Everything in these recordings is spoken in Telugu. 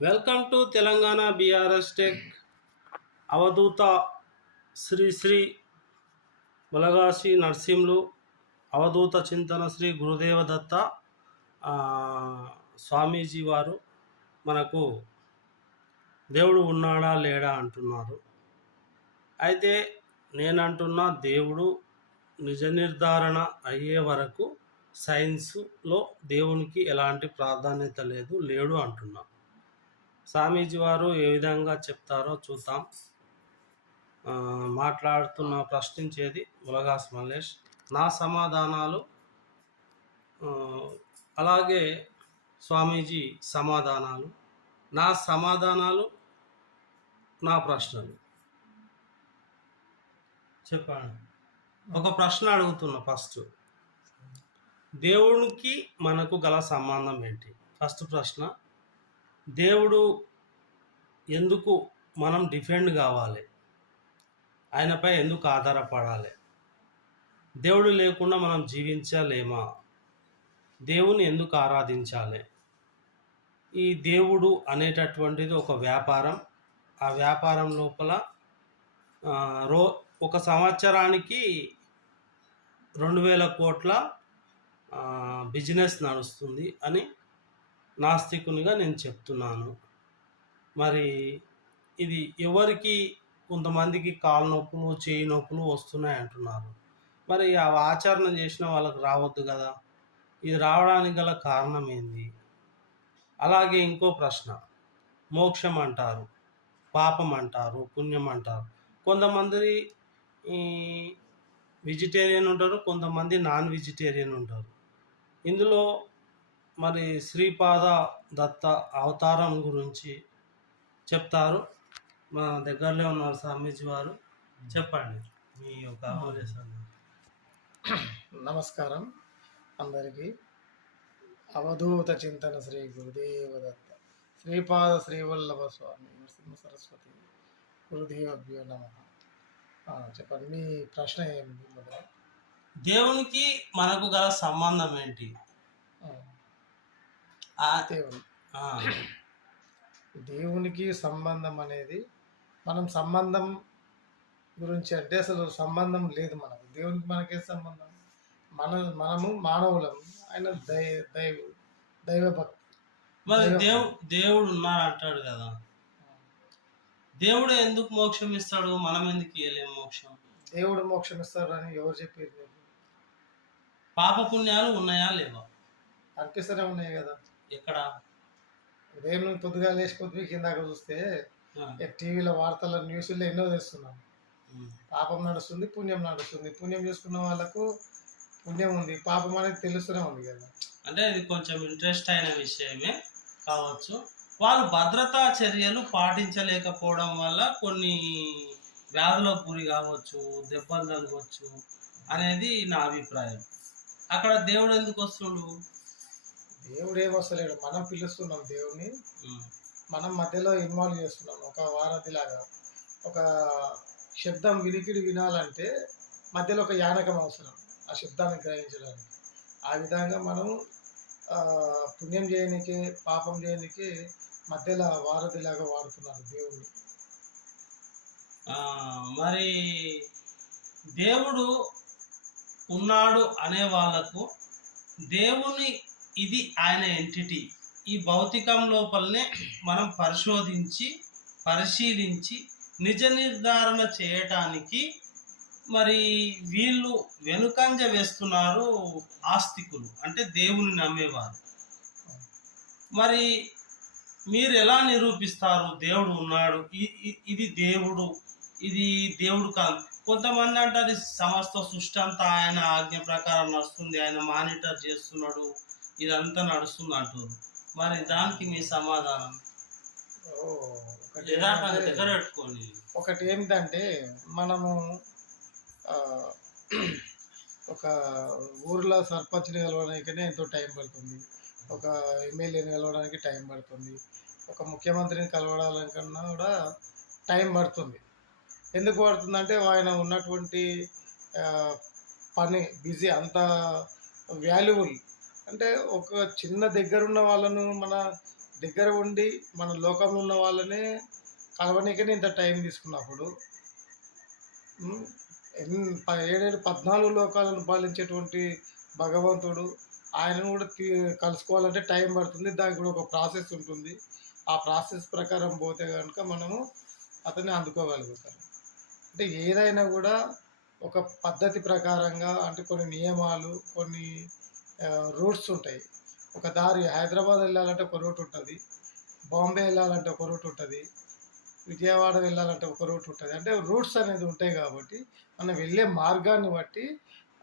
Welcome to Telangana BRS tech. అవధూత శ్రీ శ్రీ ములగాసి నరసింహులు అవధూత చింతన శ్రీ గురుదేవ దత్త ఆ, స్వామీజీ వారు మనకు దేవుడు ఉన్నాడా లేడా అంటున్నారు. అయితే నేనంటున్నా, దేవుడు నిజ నిర్ధారణ అయ్యే వరకు సైన్స్లో దేవునికి ఎలాంటి ప్రాధాన్యత లేడు అంటున్నా. స్వామీజీ వారు ఏ విధంగా చెప్తారో చూద్దాం. ప్రశ్నించేది ములగాస్ మల్లేష్. నా సమాధానాలు అలాగే స్వామీజీ సమాధానాలు, నా సమాధానాలు, నా ప్రశ్నలు. చెప్పండి. ఒక ప్రశ్న అడుగుతున్నా. ఫస్ట్, దేవునికి మనకు గల సంబంధం ఏంటి? ఫస్ట్ ప్రశ్న, దేవుడు ఎందుకు మనం డిఫెండ్ కావాలి? ఆయనపై ఎందుకు ఆధారపడాలి? దేవుడు లేకుండా మనం జీవించలేమా? దేవుని ఎందుకు ఆరాధించాలి? ఈ దేవుడు అనేటటువంటిది ఒక వ్యాపారం. ఆ వ్యాపారం లోపల ఒక సంవత్సరానికి 2000 కోట్ల బిజినెస్ నడుస్తుంది అని నాస్తికునిగా నేను చెప్తున్నాను. మరి ఇది ఎవరికి? కొంతమందికి కాలు నొప్పులు, చేయి నొప్పులు వస్తున్నాయి అంటున్నారు. మరి ఆ ఆచరణ చేసిన వాళ్ళకి రావద్దు కదా? ఇది రావడానికి గల కారణం ఏంది? అలాగే ఇంకో ప్రశ్న, మోక్షం అంటారు, పాపం అంటారు, పుణ్యం అంటారు. కొంతమంది వెజిటేరియన్ ఉంటారు, కొంతమంది నాన్ వెజిటేరియన్ ఉంటారు. ఇందులో మరి శ్రీపాద దత్త అవతారం గురించి చెప్తారు. మా దగ్గరలో ఉన్నారు స్వామీజీ వారు. చెప్పండి మీ యొక్క ఆలోచన. నమస్కారం అందరికీ. అవధూత చింతన శ్రీ గురుదేవ దత్త శ్రీపాద శ్రీవల్లభ స్వామి నరసింహ సరస్వతి గురుదేవభ్యో నమః. చెప్పండి, మీ ప్రశ్న ఏంటి? దేవునికి మనకు గల సంబంధం ఏంటి? దేవునికి సంబంధం అనేది, మనం సంబంధం గురించి అంటే అసలు సంబంధం లేదు మనకు. దేవునికి మనకే సంబంధం? మనము మానవులం, ఆయన దైవభక్తి. మరి దేవుడు ఉన్నాడు అంటాడు కదా, దేవుడు ఎందుకు మోక్షం ఇస్తాడు? మనం ఎందుకు ఇవ్వలేము మోక్షం? దేవుడు మోక్షం ఇస్తాడు అని ఎవరు చెప్పారు? పాప పుణ్యాలు ఉన్నాయా లేవా? అనిపిస్తూనే ఉన్నాయి కదా. ఎక్కడ? ఉదయం పొద్దుగా లేచి పొద్దు కిందాక చూస్తే టీవీలో వార్తల న్యూస్లో ఎన్నో తెస్తున్నాం. పాపం నడుస్తుంది, పుణ్యం నడుస్తుంది. పుణ్యం చేసుకున్న వాళ్ళకు పుణ్యం ఉంది, పాపం అనేది తెలుస్తూనే ఉంది కదా. అంటే ఇది కొంచెం ఇంట్రెస్ట్ అయిన విషయమే కావచ్చు. వాళ్ళు భద్రతా చర్యలు పాటించలేకపోవడం వల్ల కొన్ని వ్యాధులకు గురి కావచ్చు, దెబ్బలు తగవచ్చు అనేది నా అభిప్రాయం. అక్కడ దేవుడు ఎందుకు వస్తుడు? దేవుడు ఏమొస్తలేడు, మనం పిలుస్తున్నాం దేవుడిని. మనం మధ్యలో ఇన్వాల్వ్ చేస్తున్నాం. ఒక వారధిలాగా ఒక శబ్దం వినికిడి వినాలంటే మధ్యలో ఒక యానకం అవసరం, ఆ శబ్దాన్ని గ్రహించడానికి. ఆ విధంగా మనం పుణ్యం చేయడానికి, పాపం చేయడానికి మధ్యలో వారధిలాగా వాడుతున్నారు దేవుణ్ణి. మరి దేవుడు ఉన్నాడు అనే వాళ్ళకు దేవుని ఇది ఆయన ఎంటిటీ ఈ భౌతికం లోపలనే మనం పరిశీలించి నిజ నిర్ధారణ చేయటానికి మరి వీళ్ళు వెనుకంజ వేస్తున్నారు ఆస్తికులు, అంటే దేవుని నమ్మేవారు. మరి మీరు ఎలా నిరూపిస్తారు దేవుడు ఉన్నాడు, ఇది దేవుడు కాదు? కొంతమంది అంటారు సమస్త సృష్టి అంతా ఆయన ఆజ్ఞ ప్రకారం నడుస్తుంది, ఆయన మానిటర్ చేస్తున్నాడు, ఇదంతా నడుస్తుంది అంటారు. మరి దానికి మీ సమాధానం? ఒకటి ఏమిటంటే, మనము ఒక ఊర్లో సర్పంచ్ని కలవడానికనే ఎంతో టైం పడుతుంది, ఒక ఎమ్మెల్యేని కలవడానికి టైం పడుతుంది, ఒక ముఖ్యమంత్రిని కలవడానికన్నా కూడా టైం పడుతుంది. ఎందుకు పడుతుందంటే ఆయన ఉన్నటువంటి పని బిజీ, అంత వాల్యుబుల్. అంటే ఒక చిన్న దగ్గరున్న వాళ్ళను మన దగ్గర ఉండి మన లోకంలో ఉన్న వాళ్ళనే కలవనీకనే ఇంత టైం తీసుకున్నప్పుడు హ్మ్. 14 లోకాలను పాలించేటువంటి భగవంతుడు ఆయనను కూడా కలుసుకోవాలంటే టైం పడుతుంది. దానికి కూడా ఒక ప్రాసెస్ ఉంటుంది. ఆ ప్రాసెస్ ప్రకారం పోతే గనుక మనము అతన్ని అందుకోగలుగుతాం. అంటే ఏదైనా కూడా ఒక పద్ధతి ప్రకారంగా అంటే కొన్ని నియమాలు, కొన్ని రూట్స్ ఉంటాయి. ఒక దారి హైదరాబాద్ వెళ్ళాలంటే ఒక రూట్ ఉంటది. బాంబే వెళ్ళాలంటే ఒక రూట్ ఉంటది. విజయవాడ వెళ్ళాలంటే ఒక రూట్ ఉంటది. అంటే రూట్స్ అనేది ఉంటాయి కాబట్టి, మనం వెళ్ళే మార్గాన్ని బట్టి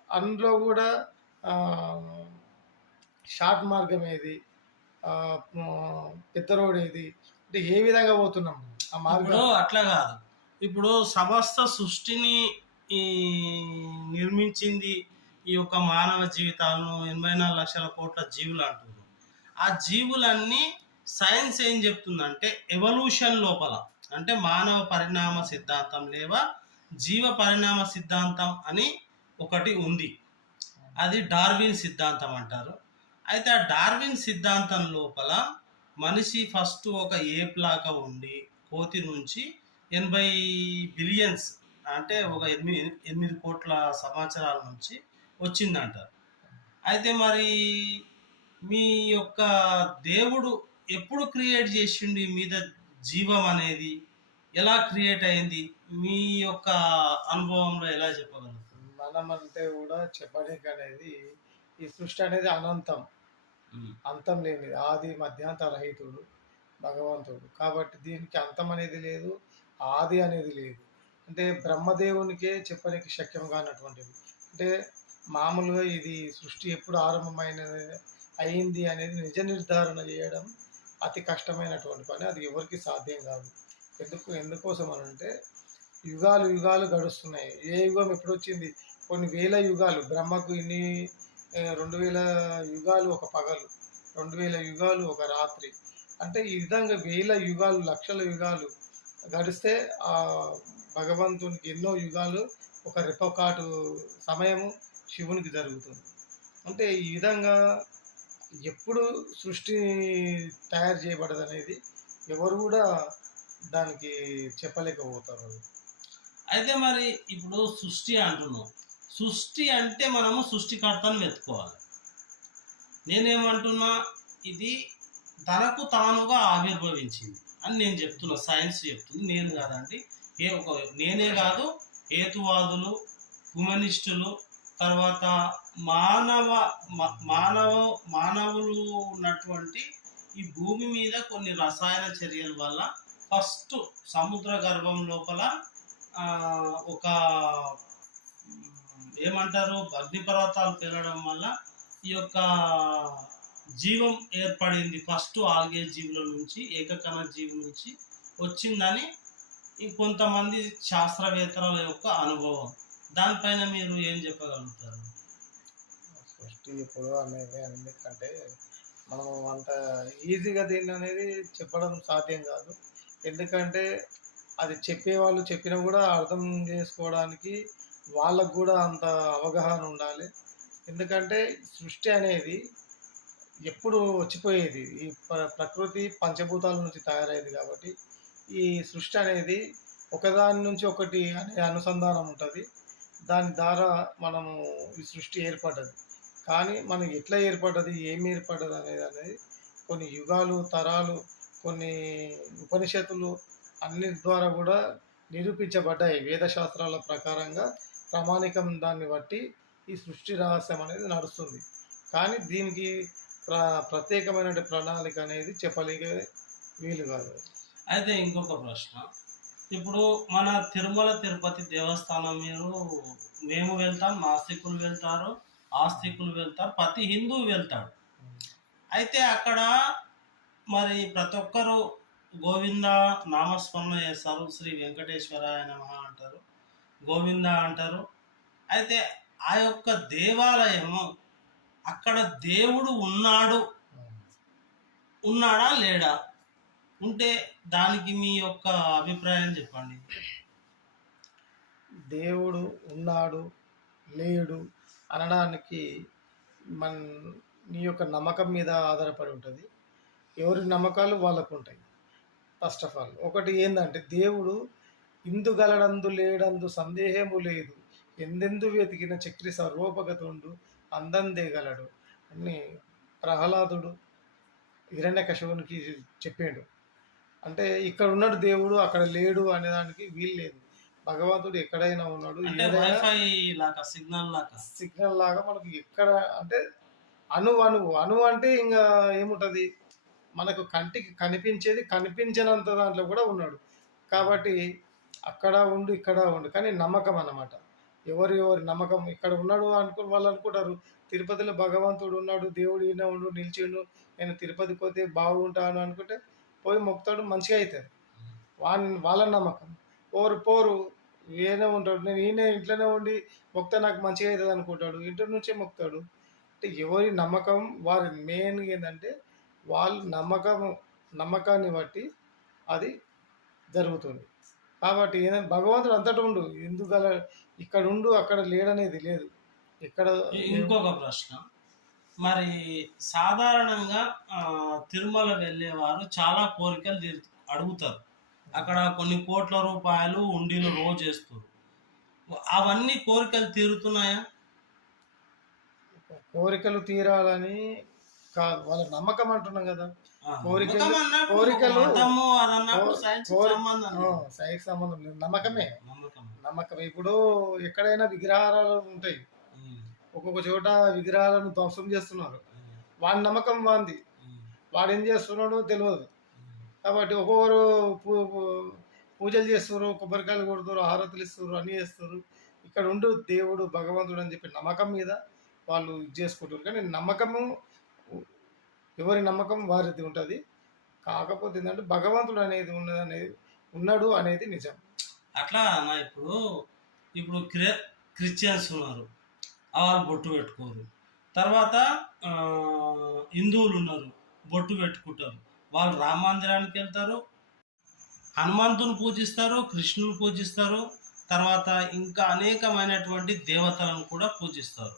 అందులో గూడా ఆహ్, షార్ట్ మార్గం ఏది? పెద్ద రోడ్ ఏది? అంటే ఏ విధంగా పోతున్నాం ఆ ఇప్పుడు మార్గం. అట్లా కాదు. ఇప్పుడు సమస్త సృష్టిని ఈ నిర్మించింది ఈ యొక్క మానవ జీవితాలను 84 లక్షల కోట్ల జీవులు అంటున్నారు. ఆ జీవులన్నీ సైన్స్ ఏం చెప్తుందంటే ఎవల్యూషన్ లోపల అంటే మానవ పరిణామ సిద్ధాంతం లేవా జీవ పరిణామ సిద్ధాంతం అని ఒకటి ఉంది. అది డార్విన్ సిద్ధాంతం అంటారు. అయితే ఆ డార్విన్ సిద్ధాంతం లోపల మనిషి ఫస్ట్ ఒక ఏప్ లాగా ఉండి కోతి నుంచి 80 బిలియన్స్ అంటే ఒక 8 కోట్ల సంవత్సరాల నుంచి వచ్చిందంటారు. అయితే మరి మీ యొక్క దేవుడు ఎప్పుడు క్రియేట్ చేసిండు ఈ మీద జీవం అనేది ఎలా క్రియేట్ అయింది మీ యొక్క అనుభవంలో ఎలా చెప్పగలరు? మనం అంటే కూడా చెప్పడానికి అనేది ఈ సృష్టి అనేది అనంతం. ఉమ్, అంతం లేనిది. ఆది మధ్యాంత రహితుడు భగవంతుడు. కాబట్టి దీనికి అంతం అనేది లేదు. ఆది అనేది లేదు. అంటే బ్రహ్మదేవునికే చెప్పడానికి శక్యం కానటువంటిది. అంటే మామూలుగా ఇది సృష్టి ఎప్పుడు ఆరంభమైనది అయింది అనేది నిజ నిర్ధారణ చేయడం అతి కష్టమైనటువంటి పని. అది ఎవరికీ సాధ్యం కాదు. ఎందుకోసం అనంటే యుగాలు యుగాలు గడుస్తున్నాయి. ఏ యుగం ఎప్పుడొచ్చింది? కొన్ని వేల యుగాలు బ్రహ్మకు ఇన్ని 2000 యుగాలు ఒక పగలు, 2000 యుగాలు ఒక రాత్రి. అంటే ఈ విధంగా వేల యుగాలు, లక్షల యుగాలు గడిస్తే భగవంతునికి ఎన్నో యుగాలు ఒక రెప్పపాటు సమయము శివునికి జరుగుతుంది. అంటే ఈ విధంగా ఎప్పుడు సృష్టి తయారు చేయబడదనేది ఎవరు కూడా దానికి చెప్పలేకపోతారు. అయితే మరి ఇప్పుడు సృష్టి అంటున్నాం. సృష్టి అంటే మనము సృష్టికర్తను వెతుక్కోవాలి. నేనేమంటున్నా ఇది తనకు తానుగా ఆవిర్భవించింది అని నేను చెప్తున్నా. సైన్స్ చెప్తుంది, నేను కాదండి. నేనే కాదు, హేతువాదులు, హ్యూమనిస్టులు, తర్వాత మానవ మానవ మానవులు ఉన్నటువంటి ఈ భూమి మీద కొన్ని రసాయన చర్యల వల్ల ఫస్ట్ సముద్ర గర్భం లోపల ఒక ఏమంటారు అగ్నిపర్వతాలు పేలడం వల్ల ఈ యొక్క జీవం ఏర్పడింది. ఫస్ట్ ఆల్గే జీవుల నుంచి ఏకకణ జీవుల నుంచి వచ్చిందని కొంతమంది శాస్త్రవేత్తల యొక్క అనుభవం. దానిపైన మీరు ఏం చెప్పగలుగుతారు? సృష్టి ఇప్పుడు అనేది ఎందుకంటే మనం అంత ఈజీగా దీన్ని అనేది చెప్పడం సాధ్యం కాదు. ఎందుకంటే అది చెప్పేవాళ్ళు చెప్పినా కూడా అర్థం చేసుకోవడానికి వాళ్ళకు కూడా అంత అవగాహన ఉండాలి. ఎందుకంటే సృష్టి అనేది ఎప్పుడు వచ్చిపోయేది. ఈ ప్రకృతి పంచభూతాల నుంచి తయారయ్యేది కాబట్టి ఈ సృష్టి అనేది ఒకదాని నుంచి ఒకటి అనే అనుసంధానం ఉంటుంది. దాని ద్వారా మనము ఈ సృష్టి ఏర్పడ్డది. కానీ మనకి ఎట్లా ఏర్పడ్డది, ఏమి ఏర్పడ్డది అనేది కొన్ని యుగాలు, తరాలు, కొన్ని ఉపనిషత్తులు అన్నిటి ద్వారా కూడా నిరూపించబడ్డాయి. వేదశాస్త్రాల ప్రకారంగా ప్రామాణికం దాన్ని బట్టి ఈ సృష్టి రహస్యం అనేది నడుస్తుంది. కానీ దీనికి ప్రత్యేకమైన ప్రణాళిక అనేది చెప్పలేక వీలు కాదు. అయితే ఇంకొక ప్రశ్న, ఇప్పుడు మన తిరుమల తిరుపతి దేవస్థానం మేము వెళ్తాం, నాస్తికులు వెళ్తారు, ఆస్తికులు వెళ్తారు, ప్రతి హిందువు వెళ్తాడు. అయితే అక్కడ మరి ప్రతి ఒక్కరు గోవింద నామస్మరణ చేస్తారు. శ్రీ వెంకటేశ్వరాయ నమః అంటారు, గోవింద అంటారు. అయితే ఆ యొక్క దేవాలయము అక్కడ దేవుడు ఉన్నాడా లేడా? ఉంటే దానికి మీ యొక్క అభిప్రాయం చెప్పండి. దేవుడు ఉన్నాడు లేడు అనడానికి మన నీ యొక్క నమ్మకం మీద ఆధారపడి ఉంటుంది. ఎవరి నమ్మకాలు వాళ్ళకు ఉంటాయి. ఫస్ట్ ఆఫ్ ఆల్ ఒకటి ఏందంటే దేవుడు ఇందుగలడందు లేడందు సందేహము లేదు. ఎందెందు వెతికిన చక్రి సర్వోపగతుండు అందందేగలడు అని ప్రహ్లాదుడు హిరణ్యకశిపునికి చెప్పిండు. అంటే ఇక్కడ ఉన్నాడు దేవుడు అక్కడ లేడు అనేదానికి వీలు లేదు. భగవంతుడు ఎక్కడైనా ఉన్నాడు. అంటే ఏదైనా వైఫై లాగా, సిగ్నల్ లాగా. సిగ్నల్ లాగా మనకు ఎక్కడ అంటే అణువు అంటే ఇంకా ఏముంటది, మనకు కంటికి కనిపించేది కనిపించనంత దాంట్లో కూడా ఉన్నాడు. కాబట్టి అక్కడ ఉండు ఇక్కడ ఉండు కానీ నమ్మకం అన్నమాట. ఎవరి నమ్మకం ఇక్కడ ఉన్నాడు వాళ్ళు అనుకుంటారు తిరుపతిలో భగవంతుడు ఉన్నాడు, దేవుడు ఈయన ఉండు నిలిచిండు, నేను తిరుపతికి పోతే బాగుంటాను అనుకుంటే పోయి మొక్కుతాడు, మంచిగా అవుతుంది. వాళ్ళ నమ్మకం. పోరు ఈయనే ఉంటాడు, నేను ఈయన ఇంట్లోనే ఉండి మొక్తా నాకు మంచిగా అవుతుంది అనుకుంటాడు, ఇంటి నుంచే మొక్కుతాడు. అంటే ఎవరి నమ్మకం వారి మెయిన్గా ఏంటంటే వాళ్ళు నమ్మకాన్ని బట్టి అది జరుగుతుంది. కాబట్టి ఏంటంటే భగవంతుడు అంతటా ఉండు, ఎందుకు ఇక్కడ ఉండు అక్కడ లేడనేది లేదు. ఇక్కడ ఇంకొక ప్రశ్న, మరి సాధారణంగా తిరుమల వెళ్ళేవారు చాలా కోరికలు అడుగుతారు. అక్కడ కొన్ని కోట్ల రూపాయలు ఉండిలు రోజు వేస్తారు. అవన్నీ కోరికలు తీరుతున్నాయా? కోరికలు తీరాలని కాదు, వాళ్ళ నమ్మకం అంటున్నాం కదా. కోరికలు నమ్మకం అన్నప్పుడు కోరికలు మతము అదన్నప్పుడు సైన్స్కి సంబంధం లేదు. సైకి సంబంధం లేదు, నమ్మకమే. నమ్మకం. నమ్మకం ఇప్పుడు ఎక్కడైనా విగ్రహాలు ఉంటాయి, ఒక్కొక్క చోట విగ్రహాలను ధ్వంసం చేస్తున్నారు. వాడి నమ్మకం వాంది, వాడు ఏం చేస్తున్నాడో తెలియదు. కాబట్టి ఒక్కొక్కరు పూజలు చేస్తారు, కొబ్బరికాయలు కొడుతారు, హారతులు ఇస్తారు, అన్నీ చేస్తారు. ఇక్కడ ఉండు దేవుడు భగవంతుడు అని చెప్పి నమ్మకం మీద వాళ్ళు ఇది చేసుకుంటారు. కానీ నమ్మకము ఎవరి నమ్మకం వారిది ఉంటుంది. కాకపోతే ఏంటంటే భగవంతుడు అనేది ఉన్నాడు అనేది నిజం. అట్లా అన్న ఇప్పుడు క్రిస్టియన్స్ ఉన్నారు, వాళ్ళు బొట్టు పెట్టుకోరు. తర్వాత హిందువులు ఉన్నారు, బొట్టు పెట్టుకుంటారు. వాళ్ళు రామ మందిరానికి వెళ్తారు, హనుమంతుని పూజిస్తారు, కృష్ణుని పూజిస్తారు, తర్వాత ఇంకా అనేకమైనటువంటి దేవతలను కూడా పూజిస్తారు.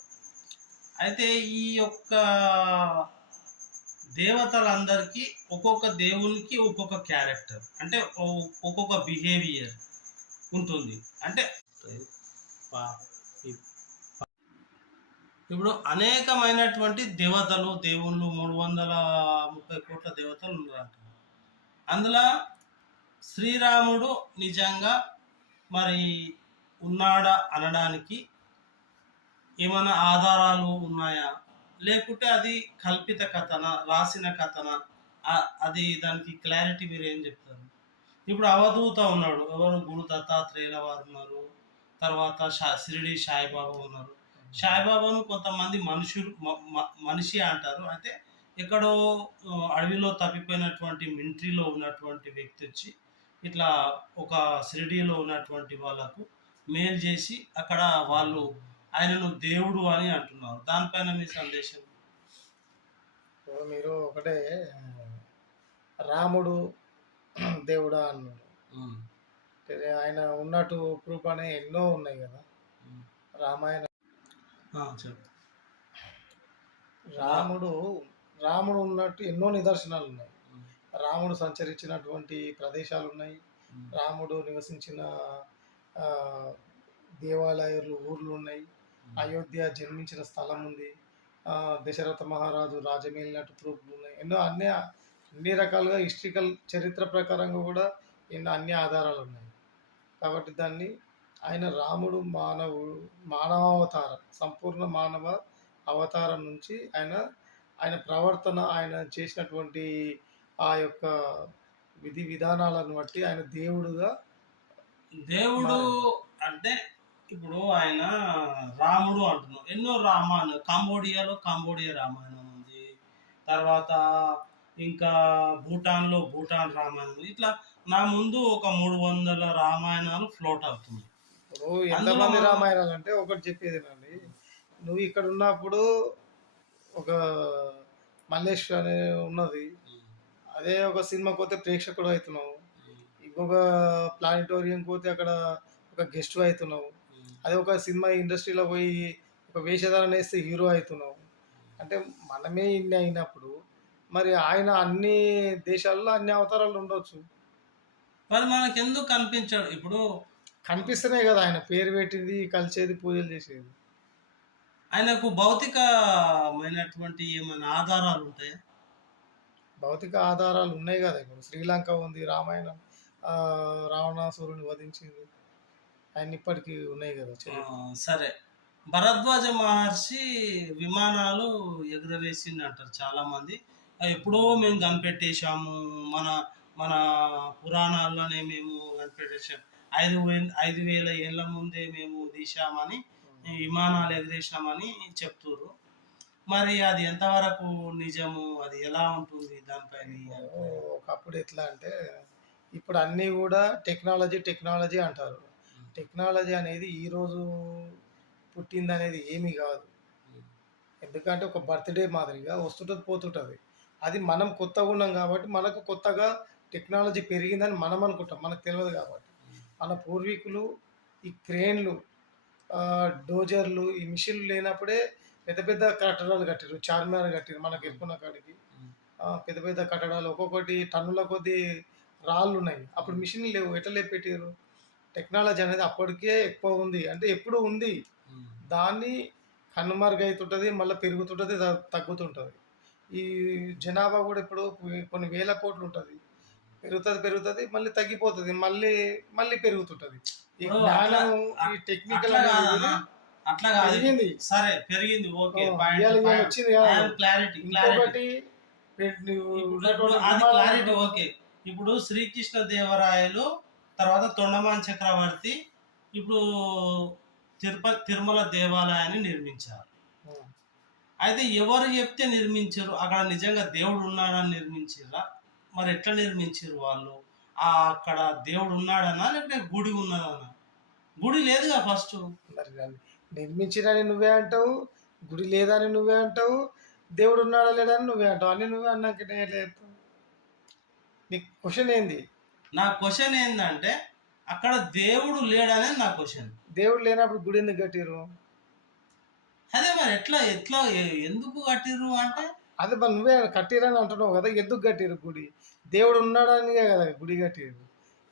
అయితే ఈ యొక్క దేవతలందరికీ ఒక్కొక్క దేవునికి ఒక్కొక్క క్యారెక్టర్, అంటే ఒక్కొక్క బిహేవియర్ ఉంటుంది. అంటే ఇప్పుడు అనేకమైనటువంటి దేవతలు, దేవుళ్ళు 330 కోట్ల దేవతలు ఉన్నారంట. అందులో శ్రీరాముడు నిజంగా మరి ఉన్నాడా అనడానికి ఏమైనా ఆధారాలు ఉన్నాయా, లేకుంటే అది కల్పిత కథన, రాసిన కథన? అది దానికి క్లారిటీ మీరు ఏం చెప్తారు? ఇప్పుడు అవధూత ఉన్నాడు, ఎవరు, గురు దత్తాత్రేయుల వారు ఉన్నారు, తర్వాత షిరిడి సాయిబాబా ఉన్నారు. సాయిబాబాను కొంతమంది మనిషి అంటారు. అయితే ఎక్కడో అడవిలో తప్పిపోయినటువంటి మిలిటరీలో ఉన్నటువంటి వ్యక్తి వచ్చి ఇట్లా ఒక షిరిడీలో ఉన్నటువంటి వాళ్ళకు మేలు చేసి అక్కడ వాళ్ళు ఆయనను దేవుడు అని అంటున్నారు. దానిపైన మీ సందేశం? మీరు ఒకటే రాముడు దేవుడా అన్నాడు, ఆయన ఉన్నట్టు ప్రూఫ్ అనే ఎన్నో ఉన్నాయి కదా. రామాయణం రాముడు ఉన్నట్టు ఎన్నో నిదర్శనాలు ఉన్నాయి. రాముడు సంచరించినటువంటి ప్రదేశాలు ఉన్నాయి, రాముడు నివసించిన దేవాలయాలు, ఊర్లు ఉన్నాయి, అయోధ్య జన్మించిన స్థలం ఉంది, దశరథ మహారాజు రాజమేలినట్టు ప్రూఫ్లు ఉన్నాయి, ఎన్నో అన్ని రకాలుగా హిస్టరికల్ చరిత్ర ప్రకారంగా కూడా ఎన్నో అన్ని ఆధారాలు ఉన్నాయి. కాబట్టి దాన్ని ఆయన రాముడు మానవావతారం, సంపూర్ణ మానవ అవతారం నుంచి ఆయన ప్రవర్తన, ఆయన చేసినటువంటి ఆ యొక్క విధి విధానాలను బట్టి ఆయన దేవుడు అంటే ఇప్పుడు ఆయన రాముడు అంటున్నాం. ఎన్నో రామాయణం, కాంబోడియా రామాయణం ఉంది, తర్వాత ఇంకా భూటాన్లో భూటాన్ రామాయణం. ఇట్లా నా ముందు ఒక 300 రామాయణాలు ఫ్లోట్ అవుతున్నాయి. ఎంతమంది రామాయణాలు అంటే ఒకటి చెప్పేదేనండి, నువ్వు ఇక్కడ ఉన్నప్పుడు ఒక మల్లేశ్వర్ అనే ఉన్నది, అదే ఒక సినిమాకి పోతే ప్రేక్షకుడు అవుతున్నావు, ఇంకొక ప్లానిటోరియం పోతే అక్కడ ఒక గెస్ట్ అవుతున్నావు, అదే ఒక సినిమా ఇండస్ట్రీలో పోయి ఒక వేషధారణ వేస్తే హీరో అవుతున్నావు. అంటే మనమే ఇన్ని అయినప్పుడు మరి ఆయన అన్ని దేశాల్లో అన్ని అవతారాలు ఉండొచ్చు. మరి మనకెందుకు కనిపించాడు? ఇప్పుడు కనిపిస్తున్నాయి కదా ఆయన పేరు పెట్టింది, కలిసేది, పూజలు చేసేది. ఆయనకు భౌతికమైనటువంటి ఏమైనా ఆధారాలు ఉంటాయా? భౌతిక ఆధారాలు ఉన్నాయి కదా, ఇప్పుడు శ్రీలంక ఉంది, రామాయణం, రావణాసురుని వధించింది, ఆయన ఇప్పటికీ ఉన్నాయి కదా సరే, భరద్వాజ మహర్షి విమానాలు ఎగురవేసింది అంటారు చాలామంది. ఎప్పుడో మేము కనిపెట్టేశాము, మన మన పురాణాల్లోనే మేము కనిపెట్టేశాం, 5,000 ఏళ్ళ ముందే మేము తీసామని, విమానాలు ఎగిరేసామని చెప్తున్నారు. మరి అది ఎంతవరకు నిజము? అది ఎలా ఉంటుంది దానిపై? ఒకప్పుడు ఎట్లా అంటే, ఇప్పుడు అన్నీ కూడా టెక్నాలజీ టెక్నాలజీ అంటారు. టెక్నాలజీ అనేది ఈరోజు పుట్టింది అనేది ఏమీ కాదు. ఎందుకంటే ఒక బర్త్డే మాదిరిగా వస్తుంటుంది పోతుంటుంది. అది మనం కొత్తగా ఉన్నాం కాబట్టి మనకు కొత్తగా టెక్నాలజీ పెరిగిందని మనం అనుకుంటాం, మనకు తెలియదు కాబట్టి. మన పూర్వీకులు ఈ క్రేన్లు, డోజర్లు, ఈ మిషన్లు లేనప్పుడే పెద్ద పెద్ద కట్టడాలు కట్టారు. చార్మినార్ కట్టారు మనకు ఎక్కున్న కాడికి. పెద్ద పెద్ద కట్టడాలు ఒక్కొక్కటి టన్నుల కొద్ది రాళ్ళు ఉన్నాయి. అప్పుడు మిషన్లు లేవు, ఎట్లా లేపెట్టారు? టెక్నాలజీ అనేది అప్పటికే ఎక్కువ ఉంది, అంటే ఎప్పుడు ఉంది. దాన్ని కనుమరుగవుతుంటుంది, మళ్ళీ పెరుగుతుంటుంది, తగ్గుతుంటుంది. ఈ జనాభా కూడా ఇప్పుడు కొన్ని వేల కోట్లు ఉంటుంది, పెరుగుతుంది పెరుగుతుంది, మళ్ళీ తగ్గిపోతుంది, మళ్ళీ మళ్ళీ పెరుగుతుంటుంది. ఈ జ్ఞానం, ఈ టెక్నికల్ అనేది అట్లా పెరిగింది. సరే, పెరిగింది, ఓకే, వచ్చింది. Clarity okay. ఇప్పుడు శ్రీకృష్ణ దేవరాయలు తర్వాత తొండమాన్ చక్రవర్తి ఇప్పుడు తిరుమల దేవాలయాన్ని నిర్మించారు. అయితే ఎవరు చెప్తే నిర్మించారు? అక్కడ నిజంగా దేవుడు ఉన్నాడని నిర్మించారా? మరి ఎట్లా నిర్మించారు వాళ్ళు? అక్కడ దేవుడు ఉన్నాడనా లేకపోతే గుడి ఉన్నదనా? గుడి లేదుగా ఫస్ట్. నిర్మించినని నువ్వే అంటావు, గుడి లేదని నువ్వే అంటావు, దేవుడు ఉన్నాడా లేదని నువ్వే అంటావు. అన్ని నువ్వే అన్నాక ఎట్లా చెప్తావు? నీ క్వశ్చన్ ఏంది? నా క్వశ్చన్ ఏంటంటే, అక్కడ దేవుడు లేడనేది నా క్వశ్చన్. దేవుడు లేనప్పుడు గుడి ఎందుకు కట్టిరు? అదే మరి ఎట్లా ఎట్లా ఎందుకు కట్టిరు అంటే, అదే మరి నువ్వే కట్టిరని అంటున్నావు కదా, ఎందుకు కట్టిరు గుడి? దేవుడు ఉన్నాడని కదా గుడి కట్టిరు.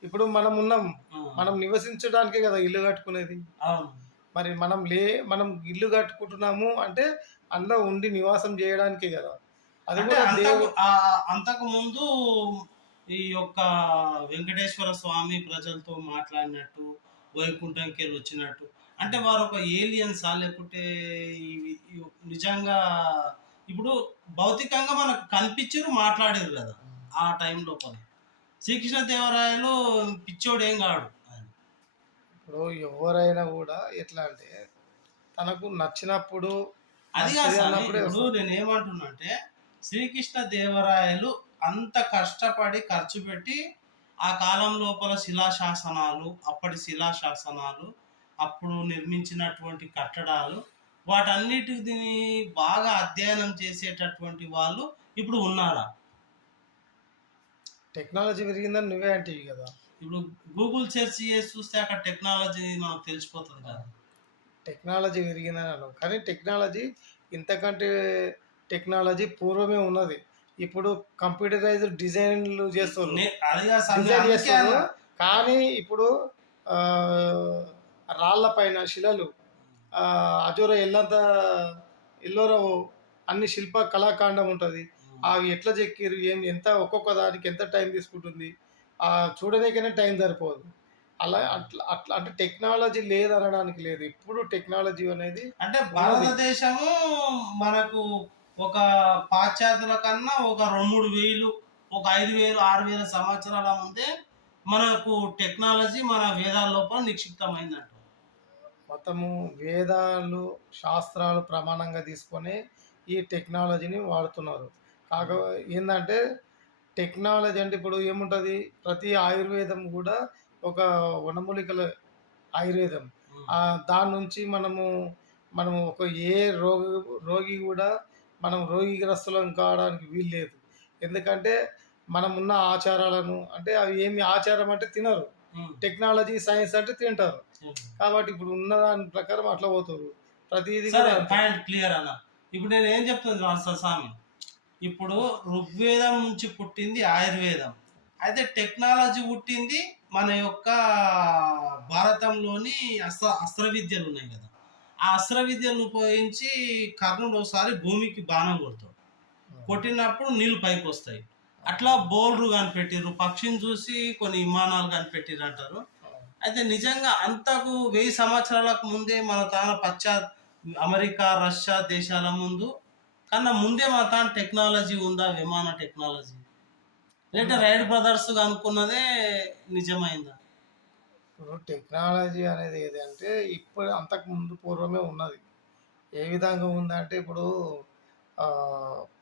ఇప్పుడు మనం ఉన్నాం, మనం నివసించడానికే కదా ఇల్లు కట్టుకునేది. మరి మనం ఇల్లు కట్టుకుంటున్నాము అంటే అందులో ఉండి నివాసం చేయడానికే కదా. అది కూడా అంతకు ముందు ఈ యొక్క వెంకటేశ్వర స్వామి ప్రజలతో మాట్లాడినట్టు, వైకుంఠంకి వెళ్ళి వచ్చినట్టు, అంటే వారు ఒక ఏలియన్సా లేకుంటే నిజంగా ఇప్పుడు భౌతికంగా మనకు కనిపించారు, మాట్లాడారు కదా ఆ టైం లోపల. శ్రీకృష్ణ దేవరాయలు పిచ్చోడు ఏం కాడు. ఇప్పుడు ఎవరైనా కూడా ఎట్లా అంటే తనకు నచ్చినప్పుడు, అది ఇప్పుడు నేను ఏమంటున్నా అంటే, శ్రీకృష్ణ దేవరాయలు అంత కష్టపడి ఖర్చు పెట్టి ఆ కాలం లోపల శిలాశాసనాలు, అప్పటి శిలాశాసనాలు, అప్పుడు నిర్మించినటువంటి కట్టడాలు, వాటన్నిటిని బాగా అధ్యయనం చేసేటటువంటి వాళ్ళు ఇప్పుడు ఉన్నారా? టెక్నాలజీ పెరిగిందని నువ్వే అంటివి కదా. ఇప్పుడు గూగుల్ సెర్చ్ చేసి చూస్తే అక్కడ టెక్నాలజీ మనకు తెలిసిపోతుంది కదా. టెక్నాలజీ పెరిగిందని అన్నావు, కానీ టెక్నాలజీ ఇంతకంటే టెక్నాలజీ పూర్వమే ఉన్నది. ఇప్పుడు కంప్యూటరైజ్డ్ డిజైన్లు చేస్తారు, కానీ ఇప్పుడు రాళ్ళ పైన శిలలు, అజోర ఎల్లోరా అన్ని శిల్ప కళాకాండం ఉంటుంది. అవి ఎట్లా చెక్కిరు, ఎంత ఒక్కొక్క దానికి ఎంత టైం తీసుకుంటుంది, చూడడానికైనా టైం సరిపోదు. అలా అట్లా అట్లా అంటే టెక్నాలజీ లేదనడానికి లేదు. ఇప్పుడు టెక్నాలజీ అనేది అంటే భారతదేశము మనకు ఒక పాశ్చాత్యుల కన్నా ఒక 2-3 వేలు, ఒక 5,000, 6,000 సంవత్సరాల ముందే మనకు టెక్నాలజీ మన వేదాల లోపల నిక్షిప్తమైందంట. మొత్తము వేదాలు, శాస్త్రాలు ప్రమాణంగా తీసుకొని ఈ టెక్నాలజీని వాడుతున్నారు. ఏంటంటే టెక్నాలజీ అంటే ఇప్పుడు ఏముంటుంది, ప్రతి ఆయుర్వేదం కూడా ఒక వనమూలికల ఆయుర్వేదం. దాని నుంచి మనము ఒక ఏ రోగి కూడా మనం రోగిగ్రస్తులను కావడానికి వీలు లేదు. ఎందుకంటే మనం ఉన్న ఆచారాలను, అంటే అవి ఏమి ఆచారం అంటే తినరు, టెక్నాలజీ సైన్స్ అంటే తింటారు. కాబట్టి ఇప్పుడు ఉన్న దాని ప్రకారం అట్లా పోతారు ప్రతిదీ. పాయింట్ క్లియర్ అన్న. ఇప్పుడు నేను ఏం చెప్తాను స్వామి, ఇప్పుడు ఋగ్వేదం నుంచి పుట్టింది ఆయుర్వేదం. అయితే టెక్నాలజీ పుట్టింది మన యొక్క భారతంలోని అస్త్ర విద్యలు ఉన్నాయి కదా. ఆ అస్త్ర విద్యలను ఉపయోగించి కర్ణుడు ఒకసారి భూమికి బాణం కొడతాడు. కొట్టినప్పుడు నీళ్ళు పైకి వస్తాయి. అట్లా బోర్లు కనిపెట్టిర్రు, పక్షిని చూసి కొన్ని విమానాలు కనిపెట్టిర్రు అంటారు. అయితే నిజంగా అంతకు 1000 సంవత్సరాలకు ముందే మన అమెరికా, రష్యా దేశాల ముందు కన్నా ముందే మన తాను టెక్నాలజీ ఉందా, విమాన టెక్నాలజీ? లేదంటే రైట్ బ్రదర్స్ అనుకున్నదే నిజమైందా? ఇప్పుడు టెక్నాలజీ అనేది ఏదంటే ఇప్పుడు అంతకు ముందు పూర్వమే ఉన్నది. ఏ విధంగా ఉందంటే ఇప్పుడు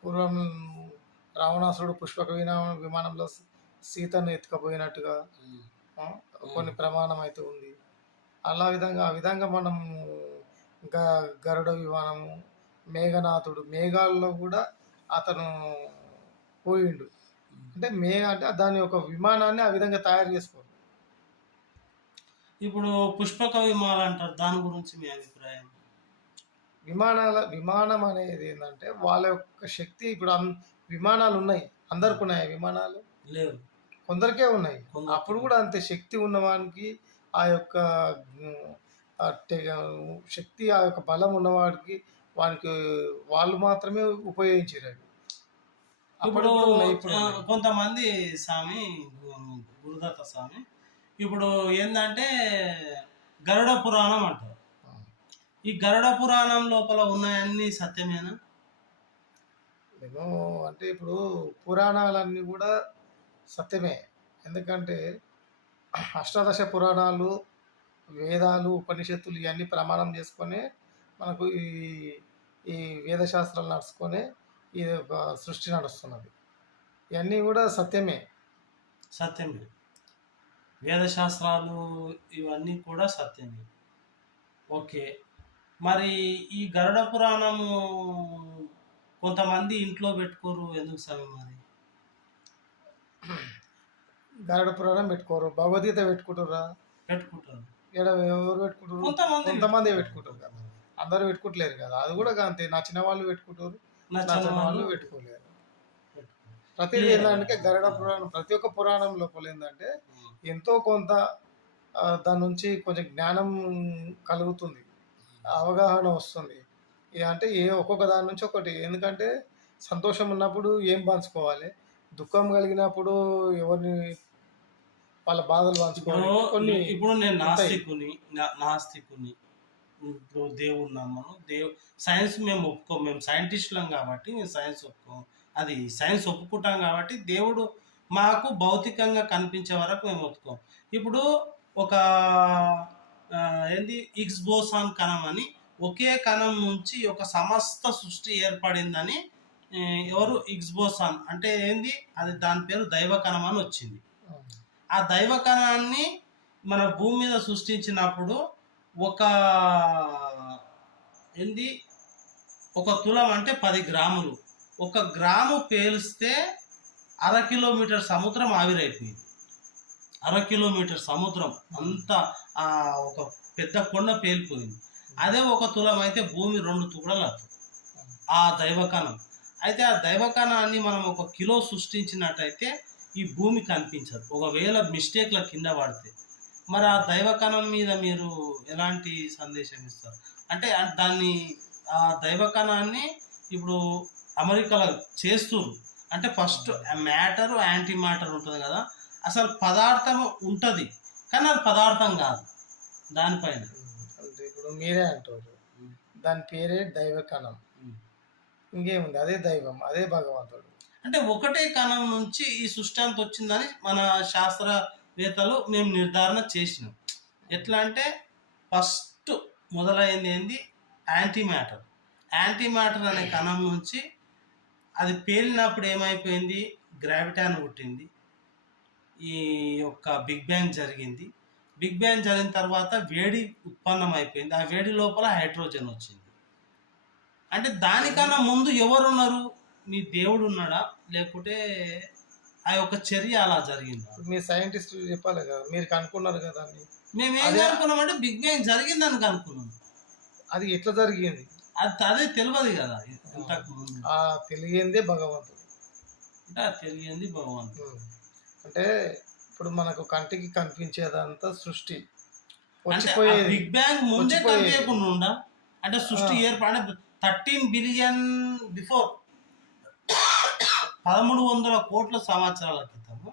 పూర్వం రావణాసురుడు పుష్పక విమానంలో సీతను ఎత్తుకపోయినట్టుగా ఆ, కొన్ని ప్రమాణం అయితే ఉంది. ఆ విధంగా మనం గరుడ విమానము, మేఘనాథుడు మేఘాల్లో కూడా అతను పోయిండు. అంటే అంటే దాని ఒక విమానాన్ని ఆ విధంగా తయారు చేసుకోండి. ఇప్పుడు పుష్పక విమానాలు అంటారు, దాని గురించి మీ అభిప్రాయం? విమానం అనేది ఏంటంటే వాళ్ళ యొక్క శక్తి. ఇప్పుడు విమానాలు ఉన్నాయి, అందరికి ఉన్నాయి విమానాలు లేవు, కొందరికే ఉన్నాయి. అప్పుడు కూడా అంతే శక్తి ఉన్నవానికి ఆ యొక్క శక్తి, ఆ యొక్క బలం ఉన్నవాడికి వానికి వాళ్ళు మాత్రమే ఉపయోగించారు అవి. ఇప్పుడు కొంతమంది స్వామి, గురుదత్త స్వామి, ఇప్పుడు ఏంటంటే గరుడ పురాణం అంటారు. ఈ గరుడ పురాణం లోపల ఉన్నాయన్నీ సత్యమేనా? నేను అంటే ఇప్పుడు పురాణాలన్నీ కూడా సత్యమే. ఎందుకంటే అష్టాదశ పురాణాలు, వేదాలు, ఉపనిషత్తులు ఇవన్నీ ప్రమాణం చేసుకొని మనకు ఈ వేదశాస్త్రాలు నడుచుకొని ఈ ఒక సృష్టి నడుస్తున్నది. ఇవన్నీ కూడా సత్యమే. సత్యమే, వేదశాస్త్రాలు ఇవన్నీ కూడా సత్యమే. ఓకే, మరి ఈ గరుడ పురాణము కొంతమంది ఇంట్లో పెట్టుకోరు, ఎందుకు స్వామి మరి? గరుడ పురాణం పెట్టుకోరు, భగవద్గీత పెట్టుకుంటారా? పెట్టుకుంటారు. ఎవరు పెట్టుకుంటారు? కొంతమంది పెట్టుకుంటారు కదా, అందరూ పెట్టుకుంటలేరు కదా. అది కూడా అంతే, నచ్చిన వాళ్ళు పెట్టుకుంటారు, నచ్చిన వాళ్ళు పెట్టుకోలేరు. ప్రతిదీ ఏంటంటే గరుడ పురాణం, ప్రతి ఒక్క పురాణం లోపల ఏంటంటే ఎంతో కొంత దాని నుంచి కొంచెం జ్ఞానం కలుగుతుంది, అవగాహన వస్తుంది. అంటే ఒక్కొక్క దాని నుంచి ఒకటి. ఎందుకంటే సంతోషం ఉన్నప్పుడు ఏం పంచుకోవాలి, దుఃఖం కలిగినప్పుడు ఎవరిని వాళ్ళ బాధలు పంచుకోవాలి. ఇప్పుడు నేను నాస్తికుని ఇప్పుడు దేవుడు నమ్మను, సైన్స్ మేము ఒప్పుకోం, మేము సైంటిస్టులం కాబట్టి మేము సైన్స్ ఒప్పుకోం. అది సైన్స్ ఒప్పుకుంటాం కాబట్టి దేవుడు మాకు భౌతికంగా కనిపించే వరకు మేము ఒప్పుకోం. ఇప్పుడు ఒక హిగ్స్ బోసాన్ కణం అని, ఒకే కణం నుంచి ఒక సమస్త సృష్టి ఏర్పడిందని ఎవరు హిగ్స్ బోసాన్ అంటే ఏంది, అది దాని పేరు దైవ కణం అని వచ్చింది. ఆ దైవ కణాన్ని మన భూమి మీద సృష్టించినప్పుడు ఒక తులం అంటే 10 గ్రాములు. 1 గ్రాము పేలిస్తే 1/2 కిలోమీటర్ సముద్రం ఆవిరైపోయింది. 1/2 కిలోమీటర్ సముద్రం అంతా ఒక పెద్ద కొండ పేలిపోయింది. అదే 1 తులం అయితే భూమి 2 తుగడలు అవుతుంది, ఆ దైవకణం. అయితే ఆ దైవకణాన్ని మనం 1 కిలో సృష్టించినట్టయితే ఈ భూమి కనిపించదు, ఒకవేళ మిస్టేక్ల కింద పడితే. మరి ఆ దైవకణం మీద మీరు ఎలాంటి సందేశం ఇస్తారు? అంటే దాన్ని, ఆ దైవకణాన్ని ఇప్పుడు అమెరికాలో చేస్తున్నారు. అంటే ఫస్ట్ మ్యాటర్, యాంటీ మ్యాటర్ ఉంటుంది కదా, అసలు పదార్థం ఉంటుంది కానీ అది పదార్థం కాదు. దానిపైన అంటే ఇప్పుడు మీరే అంటారు దాని పేరే దైవకణం, ఇంకేముంది, అదే దైవం, అదే భగవంతుడు. అంటే ఒకటే కణం నుంచి ఈ సృష్టి అంత వచ్చిందని మన శాస్త్రవేత్తలు మేము నిర్ధారణ చేసినాం. ఎట్లా అంటే ఫస్ట్ మొదలైంది ఏంది, యాంటీ మ్యాటర్. యాంటీ మ్యాటర్ అనే కణం నుంచి అది పేలినప్పుడు ఏమైపోయింది, గ్రావిటాన్ పుట్టింది, ఈ యొక్క బిగ్ బ్యాంగ్ జరిగింది. బిగ్ బ్యాంగ్ జరిగిన తర్వాత వేడి ఉత్పన్నం అయిపోయింది, ఆ వేడి లోపల హైడ్రోజన్ వచ్చింది. అంటే దానికన్నా ముందు ఎవరున్నారు, మీ దేవుడు ఉన్నాడా, లేకుంటే ఆ యొక్క చర్య అలా జరిగింది? మీ సైంటిస్ట్ చెప్పాలి కదా, మీరు కనుక్కున్నారు కదా. మేము ఏం అనుకున్నామంటే బిగ్ బ్యాంగ్ జరిగిందని అనుకున్నాం. అది ఎట్లా జరిగింది, అదే తెలియదు కదా ఇంతకు ముందు. ఆ తెలియందే భగవంతుడు. అంటే అది తెలియంది భగవంతుడు. ఉమ్. అంటే ఇప్పుడు మనకు కంటికి కనిపించేదంతా సృష్టి, అంటే ఆ వచ్చిపోయేది బిగ్ బ్యాంగ్ ముందే వచ్చిపోయేది. కనిపించకుండా ఉందా? అంటే సృష్టి ఆ, ఏర్పడి 13 బిలియన్ బిఫోర్ 1300 కోట్ల సంవత్సరాల క్రితము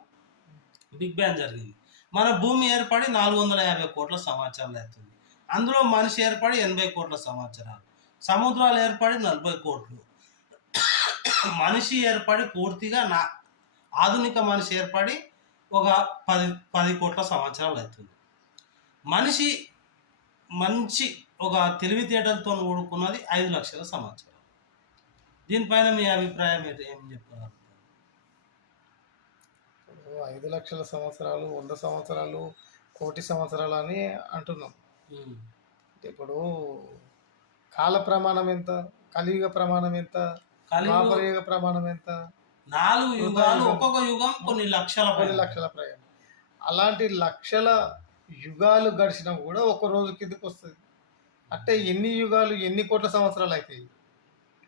బిగ్ బ్యాంగ్ జరిగింది. మన భూమి ఏర్పడి 450 కోట్ల సంవత్సరాలు అవుతుంది. అందులో మనిషి ఏర్పడి 80 కోట్ల సంవత్సరాలు, సముద్రాలు ఏర్పడి 40 కోట్లు, మనిషి ఏర్పడి పూర్తిగా ఆధునిక మనిషి ఏర్పడి ఒక 10 కోట్ల సంవత్సరాలు అవుతుంది. మనిషి మంచి ఒక తెలివితేటలతో కూడుకున్నది 5 లక్షల సంవత్సరాలు. దీనిపైన మీ అభిప్రాయం ఏం చెప్పారు? ఇప్పుడు 5 లక్షల సంవత్సరాలు, 100 సంవత్సరాలు, కోటి సంవత్సరాలు అని అంటున్నాం. ఇప్పుడు కాల ప్రమాణం ఎంత, కలియుగ ప్రమాణం ఎంత, ద్వాపరయుగ ప్రమాణం ఎంత, 4 యుగాలు, ఒక్కొక్క యుగం కొన్ని లక్షల కొన్ని లక్షల ప్రయాణం. అలాంటి లక్షల యుగాలు గడిచినా కూడా ఒక రోజు కిందకి వస్తుంది. అంటే ఎన్ని యుగాలు, ఎన్ని కోట్ల సంవత్సరాలు అవుతాయి,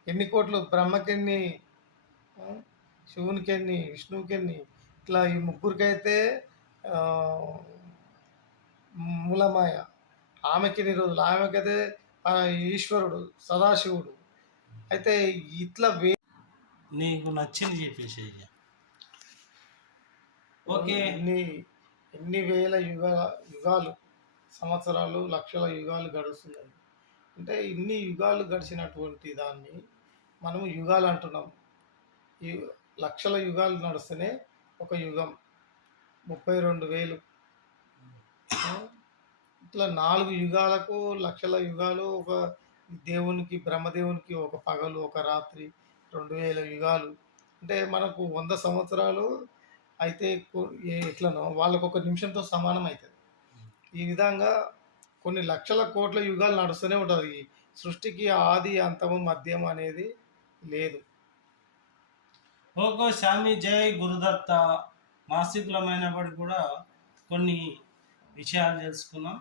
ఎన్ని కోట్లు, బ్రహ్మకెన్ని, ఆ, శివునికెన్ని, విష్ణువుకెన్ని, ఇట్లా ఈ ముగ్గురికైతే ఆ, మూలమాయ, ఆమెకి ఎన్ని రోజులు, ఆమెకైతే ఆ, ఈశ్వరుడు సదాశివుడు. అయితే ఇట్లా నీకు నచ్చింది చెప్పేసి. ఓకే. ఎన్ని వేల యుగాలు, సంవత్సరాలు, లక్షల యుగాలు గడుస్తున్నాయి. అంటే ఇన్ని యుగాలు గడిచినటువంటి దాన్ని మనము యుగాలు అంటున్నాం. ఈ లక్షల యుగాలు నడుస్తూనే ఒక యుగం 32,000. ఇట్లా 4 యుగాలకు లక్షల యుగాలు. ఒక దేవునికి, బ్రహ్మదేవునికి ఒక పగలు, ఒక రాత్రి, 2,000 యుగాలు. అంటే మనకు 100 సంవత్సరాలు అయితే ఎట్లనో వాళ్ళకు ఒక నిమిషంతో సమానం అవుతుంది. ఈ విధంగా కొన్ని లక్షల కోట్ల యుగాలు నడుస్తూనే ఉంటుంది. సృష్టికి ఆది, అంతము, మధ్యం అనేది లేదు. ఓకే స్వామి, జై గురుదత్త. మాసికులమైనప్పటికీ కూడా కొన్ని విషయాలు తెలుసుకున్నాం.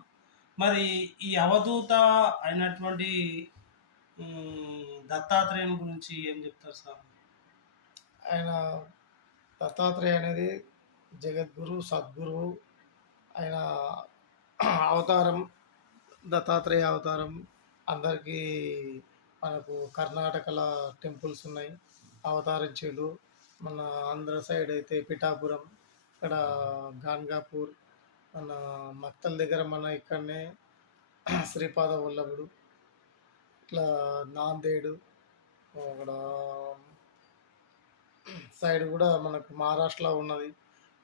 మరి ఈ అవధూత అయినటువంటి దత్తాత్రేయుని గురించి ఏం చెప్తారు సార్? ఆయన దత్తాత్రేయ అనేది జగద్గురు, సద్గురు. ఆయన అవతారం, దత్తాత్రేయ అవతారం. అందరికీ మనకు కర్ణాటకలో టెంపుల్స్ ఉన్నాయి, అవతరించేలు. మన ఆంధ్ర సైడ్ అయితే పిఠాపురం, ఇక్కడ గాన్గాపూర్, మన మక్తల్ దగ్గర మన ఇక్కడనే శ్రీపాద వల్లభుడు, ఇట్లా నాందేడు, అక్కడ సైడ్ కూడా మనకు మహారాష్ట్రలో ఉన్నది.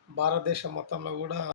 భారతదేశం మొత్తంలో కూడా